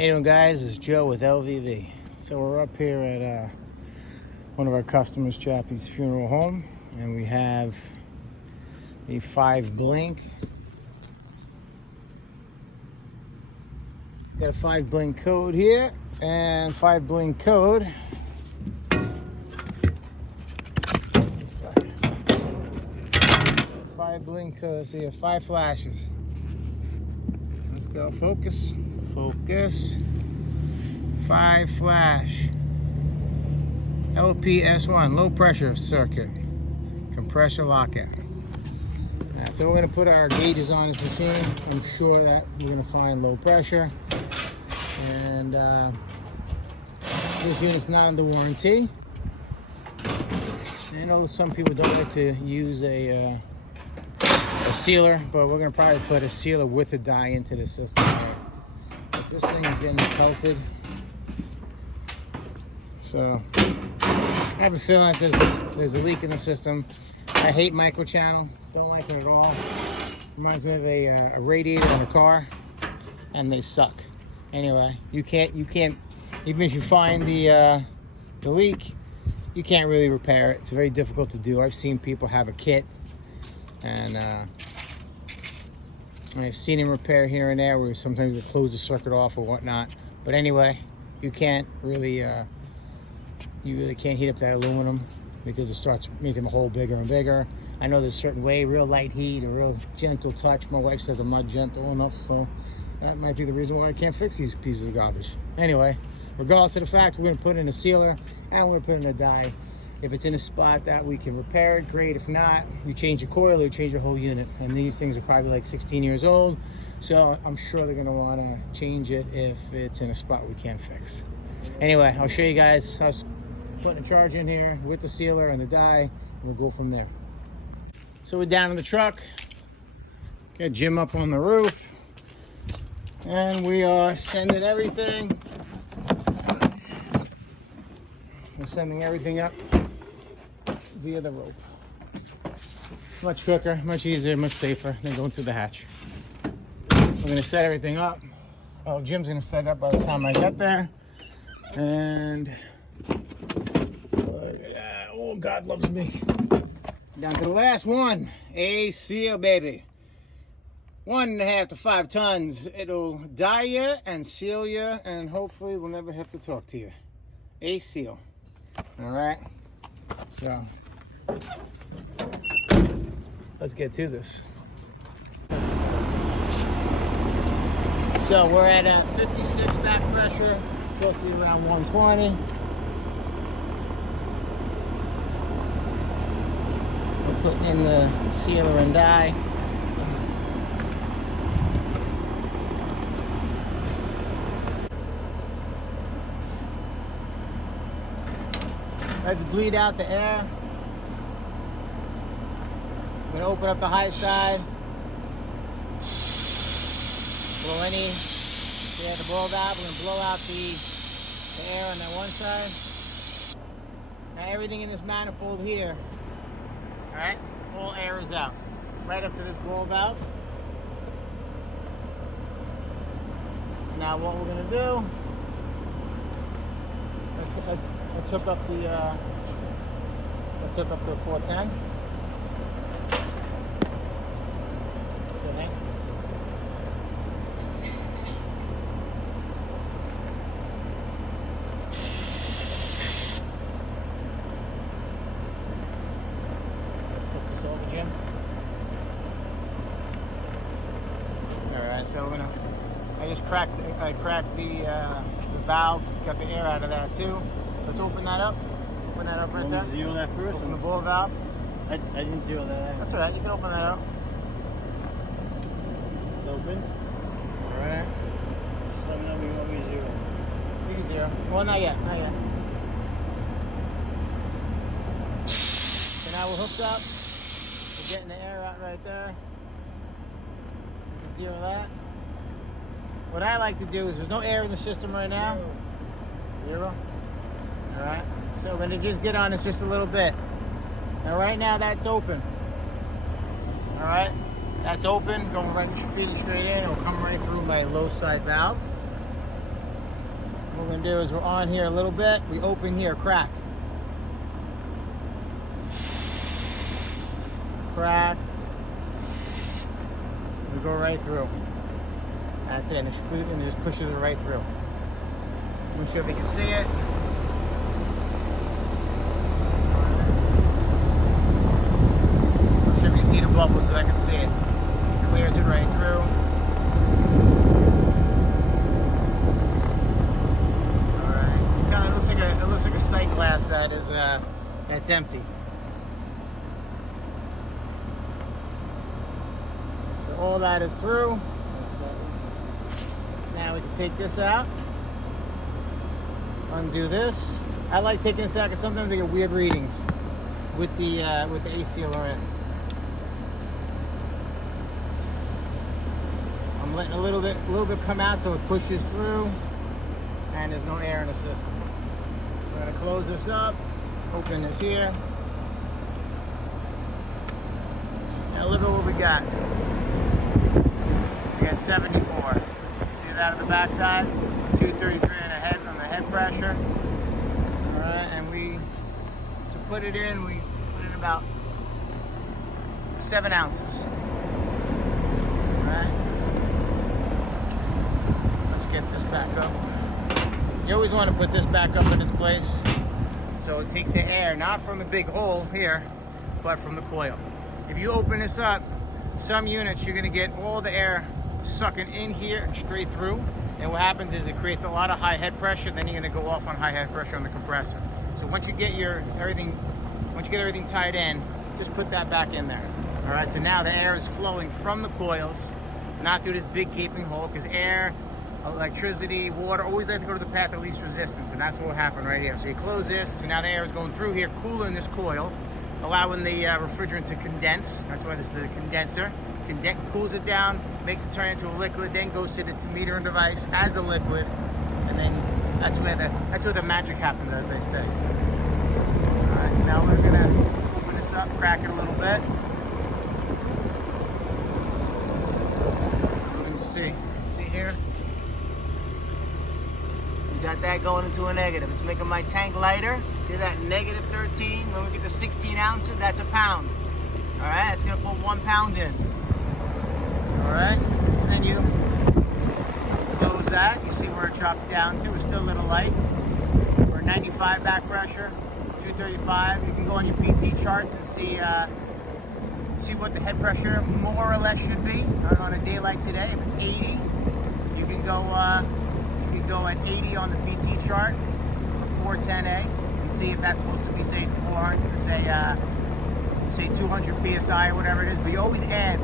How you doing, guys? It's Joe with LVV. So we're up here at one of our customers, Chappie's Funeral Home, and we have a 5 blink. Got a 5 blink code here, and 5 blink code. 5 blink code. So you have 5 flashes. Let's go. Focus. Focus. 5 flash. LPS1, low pressure circuit. Compressor lockout. So we're going to put our gauges on this machine. I'm sure that we're going to find low pressure. And this unit's not under warranty. I know some people don't like to use a sealer, but we're going to probably put a sealer with a dye into the system. But this thing is getting pelted. So I have a feeling that there's a leak in the system. I hate microchannel. Don't like it at all. Reminds me of a radiator in a car, and they suck. Anyway, you can't even if you find the leak, you can't really repair it. It's very difficult to do. I've seen people have a kit, and I've seen them repair here and there where sometimes they close the circuit off or whatnot. But anyway, you can't really can't heat up that aluminum because it starts making the hole bigger and bigger. I know there's a certain way, real light heat, a real gentle touch. My wife says I'm not gentle enough, so that might be the reason why I can't fix these pieces of garbage. Anyway, regardless of the fact, we're going to put in a sealer and we're going to put in a dye. If it's in a spot that we can repair it, great. If not, you change the coil or you change the whole unit. And these things are probably like 16 years old, so I'm sure they're going to want to change it if it's in a spot we can't fix. Anyway, I'll show you guys us putting a charge in here with the sealer and the dye, and we'll go from there. So we're down in the truck. Got Jim up on the roof, and we are sending everything. We're sending everything up via the rope. Much quicker, much easier, much safer than going through the hatch. We're gonna set everything up. Oh, Jim's gonna set it up by the time I get there. And look at that. Oh, God loves me. Down to the last one. A seal, baby. 1.5 to 5 tons. It'll dye you and seal you, and hopefully we'll never have to talk to you. A seal. All right. So let's get to this. So we're at a 56 back pressure. It's supposed to be around 120. We're putting in the sealer and dye. Let's bleed out the air. I'm going to open up the high side. Blow any. We have the blow valve. We're going to blow out the air on that one side. Now everything in this manifold here, all right, all air is out. Right up to this blow valve. Now what we're going to do, let's hook up the 410. Okay. Let's flip this over, Jim. All right, so we're gonna. I cracked the valve, got the air out of that too. Let's open that up. Open that up right there. Zero that first. Open the blow valve. I didn't zero that. That's all right. You can open that up. It's open. All right. Just let me know when you want me to zero. You can zero. Well, not yet. Not yet. So now we're hooked up. We're getting the air out right there. Zero that. What I like to do is there's no air in the system right now. Zero. All right. So we're going to just get on this just a little bit. Now right now that's open. All right. That's open, going right, feeding straight in. It'll come right through my low side valve. gonna do is we're on here a little bit. We open here, crack. Crack. We go right through. That's it, and it just pushes it right through. I'm not sure if you can see it. I'm not sure if you see the bubbles, so I can see it. It clears it right through. Alright. Kind of looks like a sight glass that is that's empty. So all that is through. Now we can take this out. Undo this. I like taking this out because sometimes I get weird readings with the ACLR in. I'm letting a little bit come out so it pushes through, and there's no air in the system. We're gonna close this up, open this here. Now look at what we got. We got 74. See that on the back side? 233 and a head on the head pressure. Alright, and to put it in, we put in about 7 ounces. Alright. Let's get this back up. You always want to put this back up in its place so it takes the air, not from the big hole here, but from the coil. If you open this up, some units you're going to get all the air sucking in here and straight through, and what happens is it creates a lot of high head pressure. Then you're going to go off on high head pressure on the compressor. So once you get everything tied in, just put that back in there. All right, so now the air is flowing from the coils, not through this big gaping hole, because air, electricity, water always like to go to the path of least resistance, and that's what will happen right here. So you close this, and now the air is going through here, cooling this coil, allowing the refrigerant to condense. That's why this is a condenser. Cools it down, makes it turn into a liquid, then goes to the metering device as a liquid, and then that's where the magic happens, as they say. All right, so now we're gonna open this up, crack it a little bit. And you see here, we got that going into a negative. It's making my tank lighter. See that negative 13? When we get to 16 ounces, that's a pound. All right, it's gonna put 1 pound in. All right, and then you close that. You see where it drops down to. It's still a little light. We're 95 back pressure, 235. You can go on your PT charts and see what the head pressure more or less should be on a day like today. If it's 80, you can go at 80 on the PT chart for 410A and see if that's supposed to be, say, 400, say 200 psi or whatever it is. But you always add.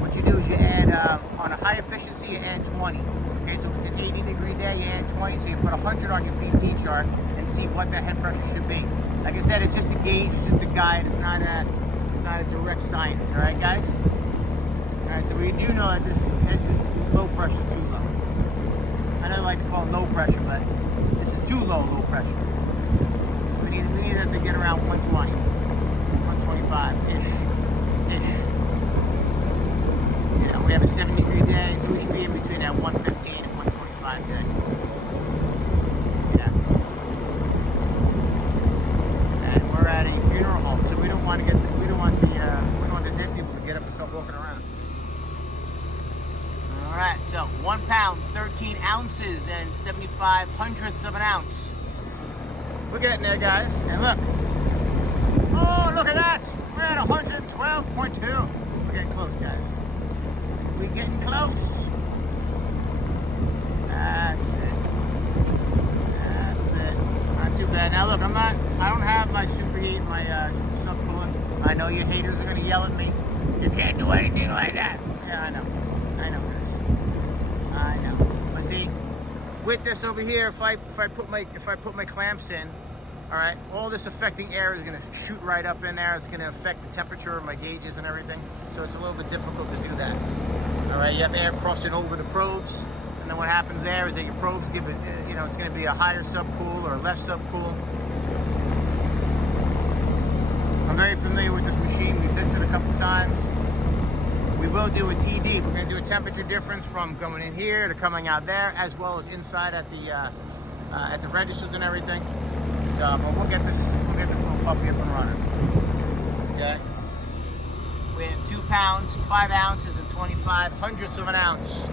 What you do is you add, on a high efficiency, you add 20. Okay, so if it's an 80-degree day, you add 20, so you put 100 on your PT chart and see what the head pressure should be. Like I said, it's just a gauge, it's just a guide, it's not a direct science, all right, guys? All right, so we do know that this low pressure is too low. I know I like to call it low pressure, but this is too low pressure. We need it to get around 120, 125-ish. We have a 70-degree day, so we should be in between that 115 and 125 day. Yeah. And we're at a funeral home, so we don't want the dead people to get up and start walking around. All right, so 1 pound, 13 ounces, and 75 hundredths of an ounce. We're getting there, guys. And look. Oh, look at that. We're at 112.2. We're getting close, guys. We're getting close. That's it. Not too bad. Now look, I don't have my superheat, my subcoolant. I know you haters are gonna yell at me. You can't do anything like that. Yeah, I know this. I know. But see, with this over here, if I put my clamps in, all right, all this affecting air is gonna shoot right up in there. It's gonna affect the temperature of my gauges and everything. So it's a little bit difficult to do that. All right, you have air crossing over the probes, and then what happens there is that your probes give it, it's going to be a higher subcool or less subcool. I'm very familiar with this machine. We fixed it a couple times. We will do a TD. We're going to do a temperature difference from going in here to coming out there, as well as inside at the at the registers and everything. So, but we'll get this little puppy up and running. Okay. We have 2 pounds, 5 ounces, and 25 hundredths of an ounce.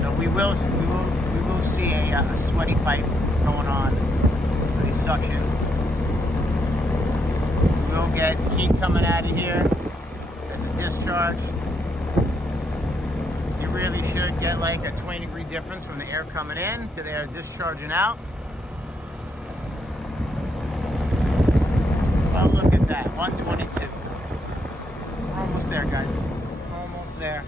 So we will see a sweaty pipe going on with the suction. We'll get heat coming out of here as a discharge. You really should get like a 20-degree difference from the air coming in to the air discharging out. Well, look at that, 122. We're almost there, guys. Almost there.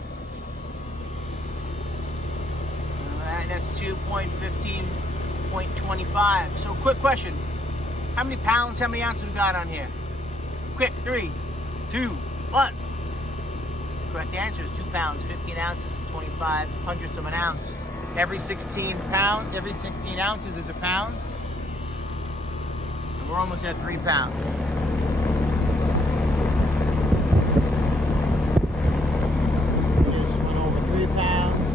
All right, that's 2.15.25. So, quick question: how many pounds, how many ounces we got on here? Quick, 3, 2, 1. Correct answer is 2 pounds, 15 ounces, 25 hundredths of an ounce. Every 16 ounces is a pound. And we're almost at 3 pounds. Just went over 3 pounds.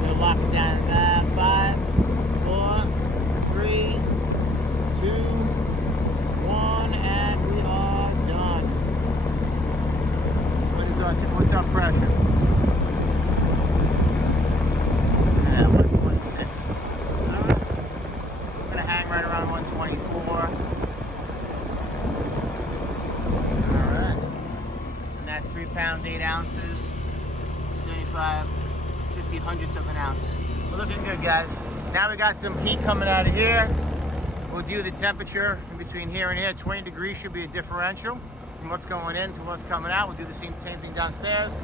We're gonna lock it down at 5, 4, 3, 2, 1, and we are done. What's our pressure? Yeah, 126. We're gonna hang right around 124. Alright. And that's 3 pounds, 8 ounces, 75, 50 hundredths of an ounce. We're looking good, guys. Now we got some heat coming out of here. We'll do the temperature in between here and here. 20 degrees should be a differential from what's going in to what's coming out. We'll do the same thing downstairs.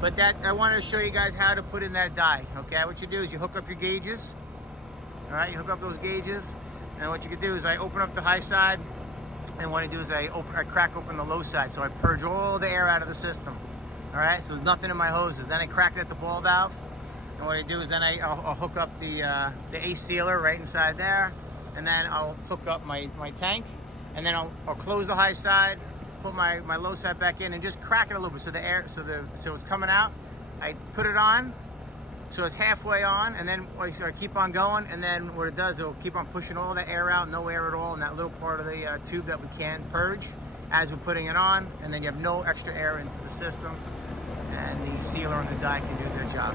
But that, I wanted to show you guys how to put in that dye. Okay, what you do is you hook up your gauges. All right, you hook up those gauges, and what you can do is I open up the high side, and what I do is I crack open the low side, so I purge all the air out of the system. All right, so there's nothing in my hoses. Then I crack it at the ball valve, and what I do is then I'll hook up the ace sealer right inside there, and then I'll hook up my tank, and then I'll close the high side, put my low side back in, and just crack it a little bit so the air, so it's coming out. I put it on, so it's halfway on, and then I keep on going, and then what it does, it'll keep on pushing all the air out, no air at all in that little part of the tube that we can purge as we're putting it on, and then you have no extra air into the system, and the sealer and the dye can do their job.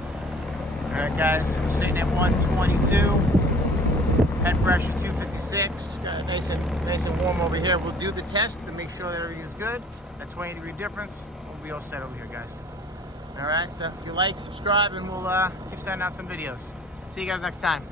All right, guys, we're sitting at 122. Head pressure 256. Nice and warm over here. We'll do the tests and make sure that everything is good. That 20-degree difference, we'll be all set over here, guys. All right, so if you like, subscribe, and we'll keep sending out some videos. See you guys next time.